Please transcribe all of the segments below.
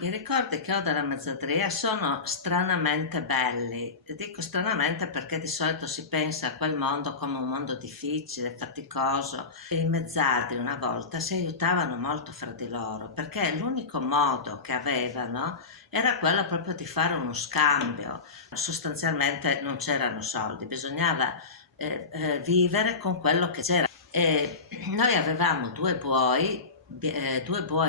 I ricordi che ho della mezzadria sono stranamente belli. E dico stranamente perché di solito si pensa a quel mondo come un mondo difficile, faticoso. E i mezzadri una volta si aiutavano molto fra di loro perché l'unico modo che avevano era quello proprio di fare uno scambio. Sostanzialmente non c'erano soldi, bisognava vivere con quello che c'era. E noi avevamo due buoi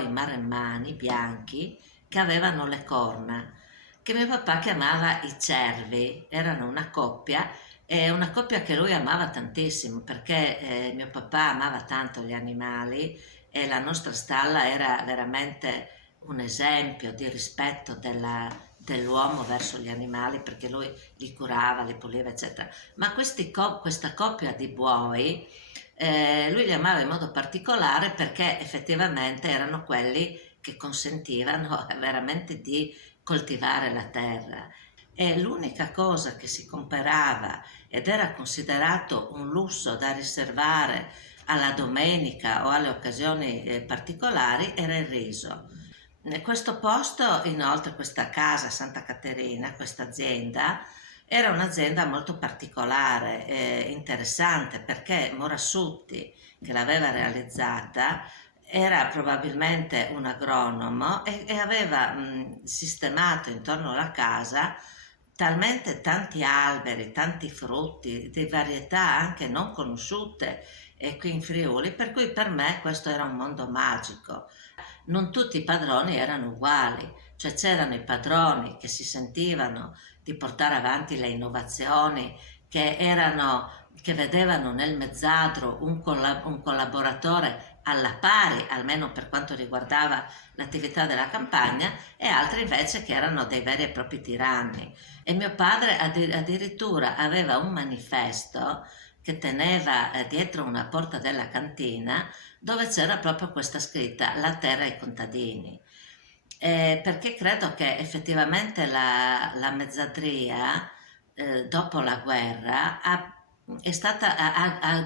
maremmani bianchi che avevano le corna, che mio papà chiamava i cervi, erano una coppia che lui amava tantissimo perché mio papà amava tanto gli animali e la nostra stalla era veramente un esempio di rispetto dell'uomo verso gli animali perché lui li curava, li puliva, eccetera. Ma questa coppia di buoi lui li amava in modo particolare perché effettivamente erano quelli che consentivano veramente di coltivare la terra. E l'unica cosa che si comperava ed era considerato un lusso da riservare alla domenica o alle occasioni particolari era il riso. Questo posto, inoltre, questa casa Santa Caterina, questa azienda, era un'azienda molto particolare e interessante perché Morassutti, che l'aveva realizzata, era probabilmente un agronomo e aveva sistemato intorno alla casa talmente tanti alberi, tanti frutti, di varietà anche non conosciute qui in Friuli, per cui per me questo era un mondo magico. Non tutti i padroni erano uguali, cioè c'erano i padroni che si sentivano di portare avanti le innovazioni, che vedevano nel mezzadro un collaboratore alla pari, almeno per quanto riguardava l'attività della campagna, e altri invece che erano dei veri e propri tiranni. E mio padre addirittura aveva un manifesto che teneva dietro una porta della cantina dove c'era proprio questa scritta la terra ai contadini. Perché credo che effettivamente la mezzadria dopo la guerra è stata,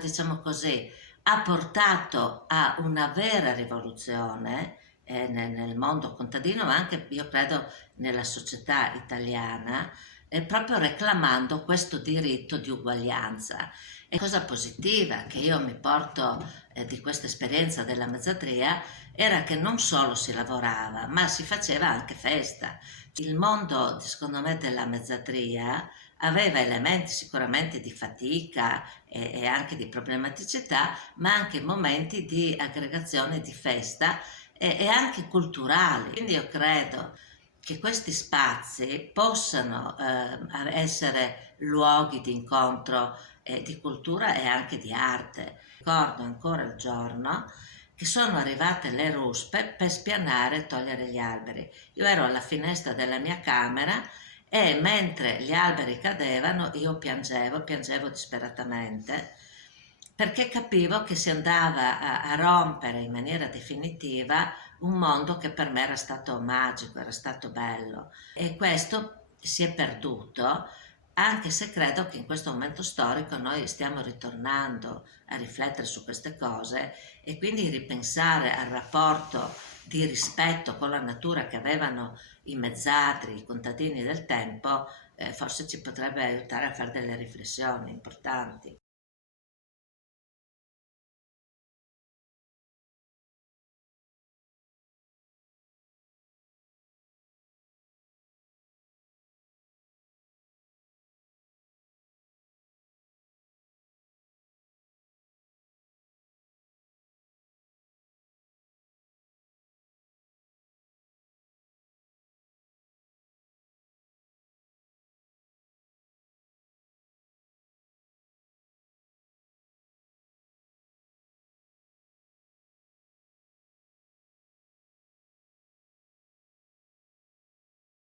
diciamo così, ha portato a una vera rivoluzione nel mondo contadino, ma anche io credo nella società italiana, proprio reclamando questo diritto di uguaglianza. E cosa positiva che io mi porto di questa esperienza della mezzadria era che non solo si lavorava, ma si faceva anche festa. Il mondo, secondo me, della mezzadria aveva elementi sicuramente di fatica e anche di problematicità, ma anche momenti di aggregazione, di festa e anche culturali. Quindi io credo che questi spazi possano essere luoghi di incontro di cultura e anche di arte. Ricordo ancora il giorno che sono arrivate le ruspe per spianare e togliere gli alberi. Io ero alla finestra della mia camera e mentre gli alberi cadevano io piangevo disperatamente perché capivo che si andava a rompere in maniera definitiva un mondo che per me era stato magico, era stato bello e questo si è perduto anche se credo che in questo momento storico noi stiamo ritornando a riflettere su queste cose e quindi ripensare al rapporto di rispetto con la natura che avevano i mezzadri, i contadini del tempo, forse ci potrebbe aiutare a fare delle riflessioni importanti.